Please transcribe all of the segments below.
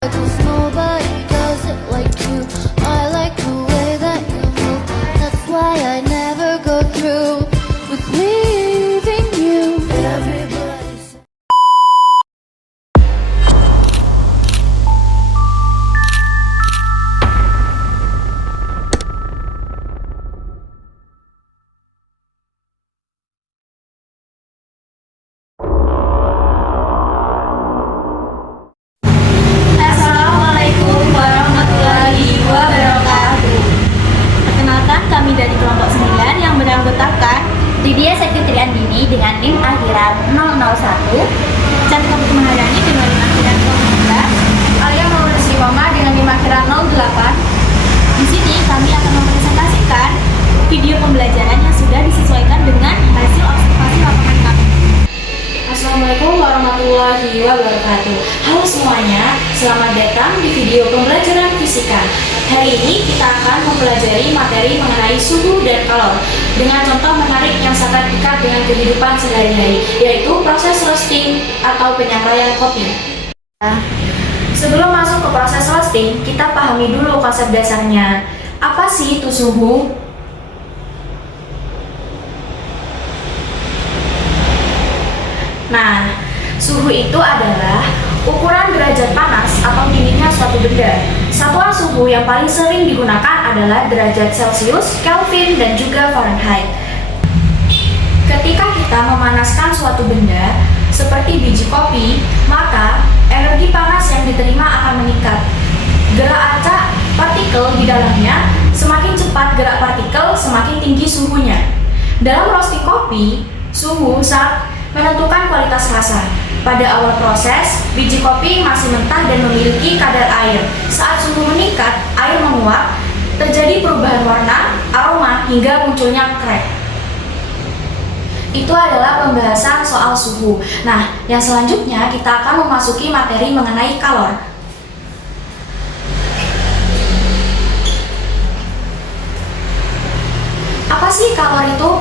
'Cause nobody does it like you. I like the way that you move. That's why I never go through with leaving you. Everybody says Assalamualaikum warahmatullahi wabarakatuh. Perkenalkan, kami dari kelompok 9 yang beranggotakan Lydia Sekretari Andini dengan NIM akhiran 001, Cantika Putri Maharani dengan NIM akhiran 016, Alia Maulana Siwama dengan NIM akhiran 08. Di sini kami akan mempresentasikan video pembelajaran yang sudah disesuaikan dengan hasil observasi lapangan kami. Assalamualaikum warahmatullahi wabarakatuh. Halo semuanya, selamat datang di video pembelajaran fisika. Hari ini kita akan mempelajari materi mengenai suhu dan kalor dengan contoh menarik yang sangat dekat dengan kehidupan sehari-hari, yaitu proses roasting atau penyampaian kopi. Sebelum masuk ke proses roasting, kita pahami dulu konsep dasarnya. Apa sih itu suhu? Nah, suhu itu adalah ukuran derajat panas atau dinginnya suatu benda. Satuan suhu yang paling sering digunakan adalah derajat Celcius, Kelvin, dan juga Fahrenheit. Ketika kita memanaskan suatu benda, seperti biji kopi, maka energi panas yang diterima akan meningkat. Gerak acak partikel di dalamnya, semakin cepat gerak partikel, semakin tinggi suhunya. Dalam roasting kopi, suhu sangat menentukan kualitas rasa. Pada awal proses, biji kopi masih mentah dan memiliki kadar air. Saat suhu meningkat, air menguap, terjadi perubahan warna, aroma, hingga munculnya crack. Itu adalah pembahasan soal suhu. Nah, yang selanjutnya kita akan memasuki materi mengenai kalor. Apa sih kalor itu?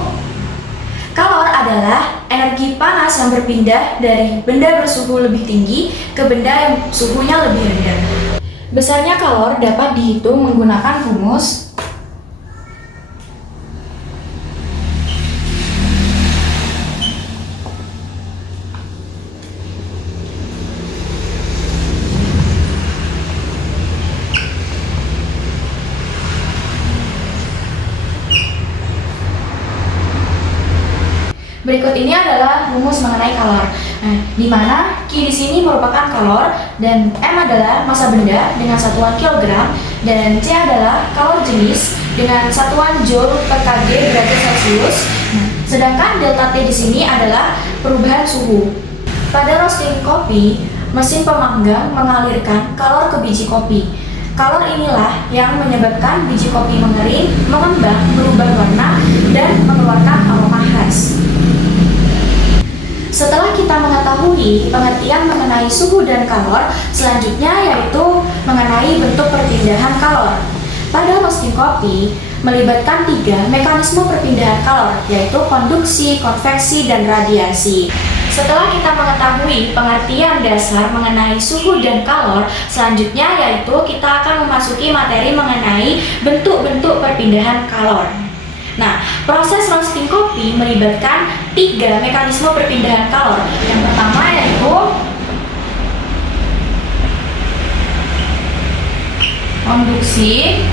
Kalor adalah energi panas yang berpindah dari benda bersuhu lebih tinggi ke benda yang suhunya lebih rendah. Besarnya kalor dapat dihitung menggunakan rumus berikut. Ini adalah rumus mengenai kalor. Nah, di mana Q di sini merupakan kalor dan M adalah massa benda dengan satuan kilogram dan C adalah kalor jenis dengan satuan joule per kg derajat Celcius. Nah, sedangkan delta T di sini adalah perubahan suhu. Pada roasting kopi, mesin pemanggang mengalirkan kalor ke biji kopi. Kalor inilah yang menyebabkan biji kopi mengering, mengembang, berubah warna, dan mengeluarkan aroma khas. Setelah kita mengetahui pengertian mengenai suhu dan kalor, selanjutnya yaitu mengenai bentuk perpindahan kalor. Pada roasting kopi melibatkan 3 mekanisme perpindahan kalor, yaitu konduksi, konveksi, dan radiasi. Setelah kita mengetahui pengertian dasar mengenai suhu dan kalor, selanjutnya yaitu kita akan memasuki materi mengenai bentuk-bentuk perpindahan kalor. Nah, proses roasting kopi melibatkan 3 mekanisme perpindahan kalor. Yang pertama yaitu konduksi,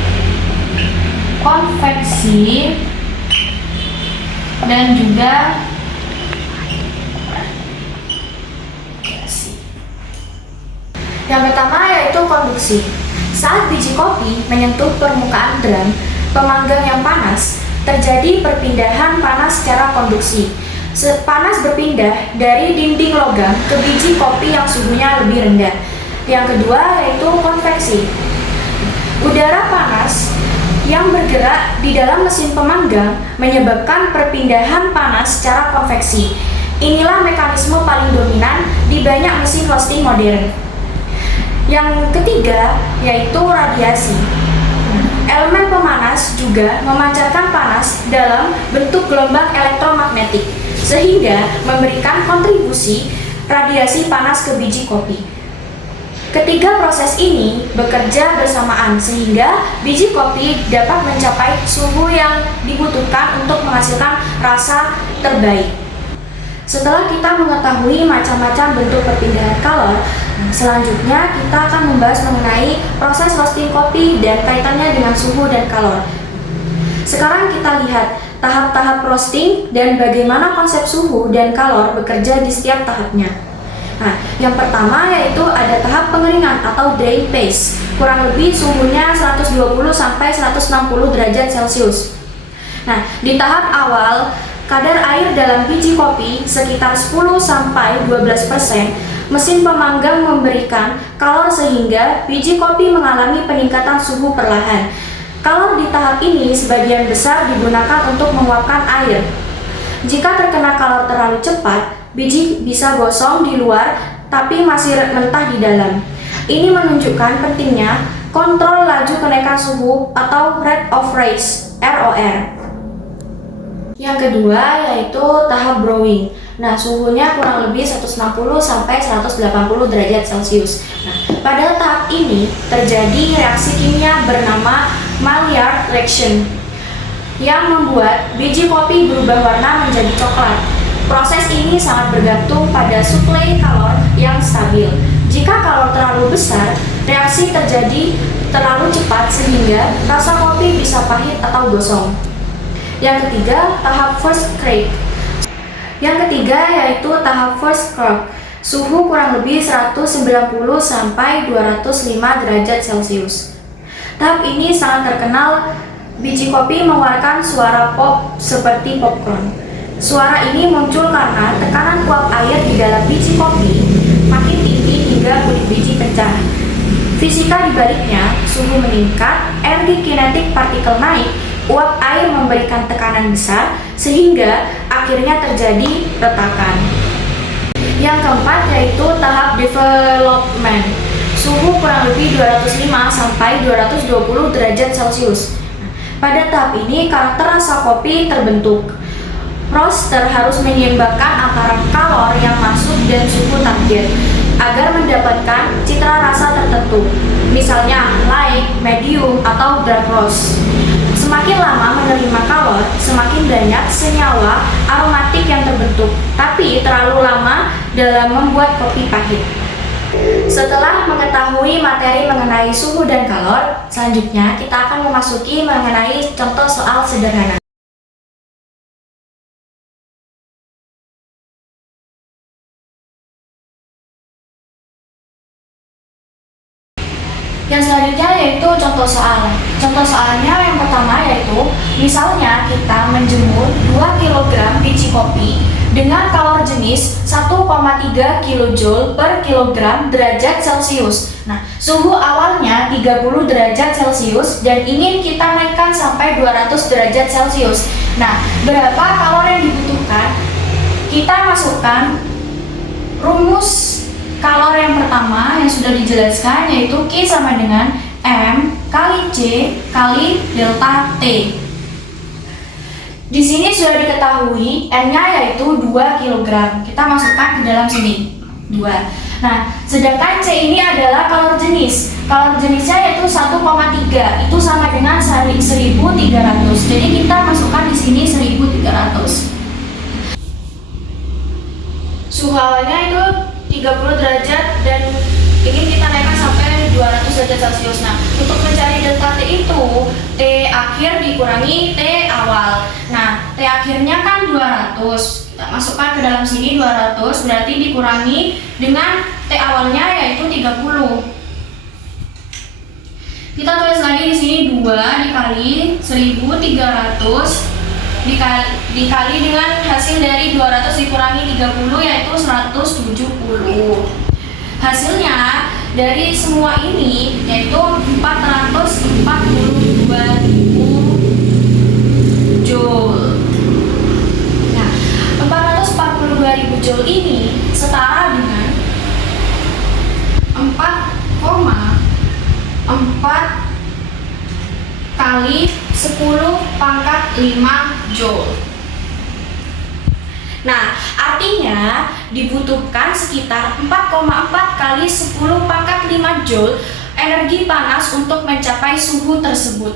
konveksi, dan juga radiasi. Yang pertama yaitu konduksi. Saat biji kopi menyentuh permukaan drum pemanggang yang panas, terjadi perpindahan panas secara konduksi. Panas berpindah dari dinding logam ke biji kopi yang suhunya lebih rendah. Yang kedua yaitu konveksi. Udara panas yang bergerak di dalam mesin pemanggang menyebabkan perpindahan panas secara konveksi. Inilah mekanisme paling dominan di banyak mesin roasting modern. Yang ketiga yaitu radiasi. Elemen pemanas juga memancarkan panas dalam bentuk gelombang elektromagnetik, sehingga memberikan kontribusi radiasi panas ke biji kopi. Ketiga proses ini bekerja bersamaan sehingga biji kopi dapat mencapai suhu yang dibutuhkan untuk menghasilkan rasa terbaik. Setelah kita mengetahui macam-macam bentuk perpindahan kalor, selanjutnya kita akan membahas mengenai proses roasting kopi dan kaitannya dengan suhu dan kalor. Sekarang kita lihat tahap-tahap roasting dan bagaimana konsep suhu dan kalor bekerja di setiap tahapnya. Nah, yang pertama yaitu ada tahap pengeringan atau drying phase. Kurang lebih suhunya 120 sampai 160 derajat Celcius. Nah, di tahap awal, kadar air dalam biji kopi sekitar 10 sampai 12%. Mesin pemanggang memberikan kalor sehingga biji kopi mengalami peningkatan suhu perlahan. Kalor di tahap ini sebagian besar digunakan untuk menguapkan air. Jika terkena kalor terlalu cepat, biji bisa gosong di luar tapi masih mentah di dalam. Ini menunjukkan pentingnya kontrol laju kenaikan suhu atau rate of rise (ROR). Yang kedua yaitu tahap brewing. Nah, suhunya kurang lebih 160 sampai 180 derajat Celcius. Nah, pada tahap ini terjadi reaksi kimia bernama Maillard reaction yang membuat biji kopi berubah warna menjadi coklat. Proses ini sangat bergantung pada suplai kalor yang stabil. Jika kalor terlalu besar, reaksi terjadi terlalu cepat sehingga rasa kopi bisa pahit atau gosong. Yang ketiga, tahap first crack. Yang ketiga yaitu tahap first crack. Suhu kurang lebih 190 sampai 205 derajat Celcius. Tahap ini sangat terkenal. Biji kopi mengeluarkan suara pop seperti popcorn. Suara ini muncul karena tekanan uap air di dalam biji kopi makin tinggi hingga kulit biji pecah. Fisika dibaliknya, suhu meningkat, energi kinetik partikel naik, uap air memberikan tekanan besar sehingga akhirnya terjadi retakan. Yang keempat yaitu tahap development. Suhu kurang lebih 205 sampai 220 derajat Celcius. Pada tahap ini karakter rasa kopi terbentuk. Roaster harus menyeimbangkan antara kalor yang masuk dan suhu target agar mendapatkan citra rasa tertentu, misalnya light, medium, atau dark roast. Semakin lama menerima kalor, semakin banyak senyawa aromatik yang terbentuk, tapi terlalu lama dalam membuat kopi pahit. Setelah mengetahui materi mengenai suhu dan kalor, selanjutnya kita akan memasuki mengenai contoh soal sederhana. Yang selanjutnya yaitu contoh soal. Contoh soalnya yang pertama yaitu misalnya kita menjemur 2 kg biji kopi dengan kalor jenis 1,3 kJ per kilogram derajat Celcius. Nah, suhu awalnya 30 derajat Celcius dan ingin kita naikkan sampai 200 derajat Celcius. Nah, berapa kalor yang dibutuhkan? Kita masukkan rumus kalor yang pertama yang sudah dijelaskan yaitu Q sama dengan M kali C kali delta T. Di sini sudah diketahui N-nya yaitu 2 kg. Kita masukkan ke dalam sini 2. Nah, sedangkan C ini adalah kalor jenis. Kalor jenisnya yaitu 1,3. Itu sama dengan 1.300. Jadi kita masukkan di sini 1.300. Suhu awalnya itu 30 derajat dan ingin kita naikkan sampai 200 derajat Celcius. Nah, untuk mencari delta T itu, T akhir dikurangi T awal. Nah, T akhirnya kan 200. Kita masukkan ke dalam sini 200, berarti dikurangi dengan T awalnya yaitu 30. Kita tulis lagi di sini 2 dikali 1.300 dikali dengan hasil dari 200 dikurangi 30 yaitu 170. Hasilnya dari semua ini yaitu 442.000 joule. Nah, 442.000 joule ini setara dengan 4,4 kali 10⁵ joule. Nah, artinya dibutuhkan sekitar 4,4 kali 10 pangkat 5 Joule energi panas untuk mencapai suhu tersebut.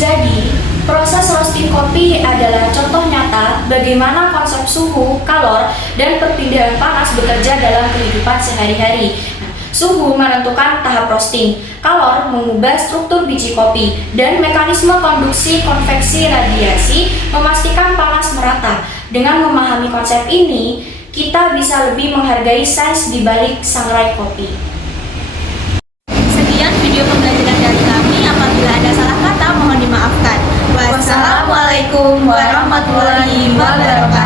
Jadi, proses roasting kopi adalah contoh nyata bagaimana konsep suhu, kalor, dan perpindahan panas bekerja dalam kehidupan sehari-hari. Suhu menentukan tahap roasting, kalor mengubah struktur biji kopi, dan mekanisme konduksi konveksi radiasi memastikan panas merata. Dengan memahami konsep ini, kita bisa lebih menghargai sains di balik sangrai kopi. Sekian video pembelajaran dari kami. Apabila ada salah kata, mohon dimaafkan. Wassalamualaikum warahmatullahi wabarakatuh.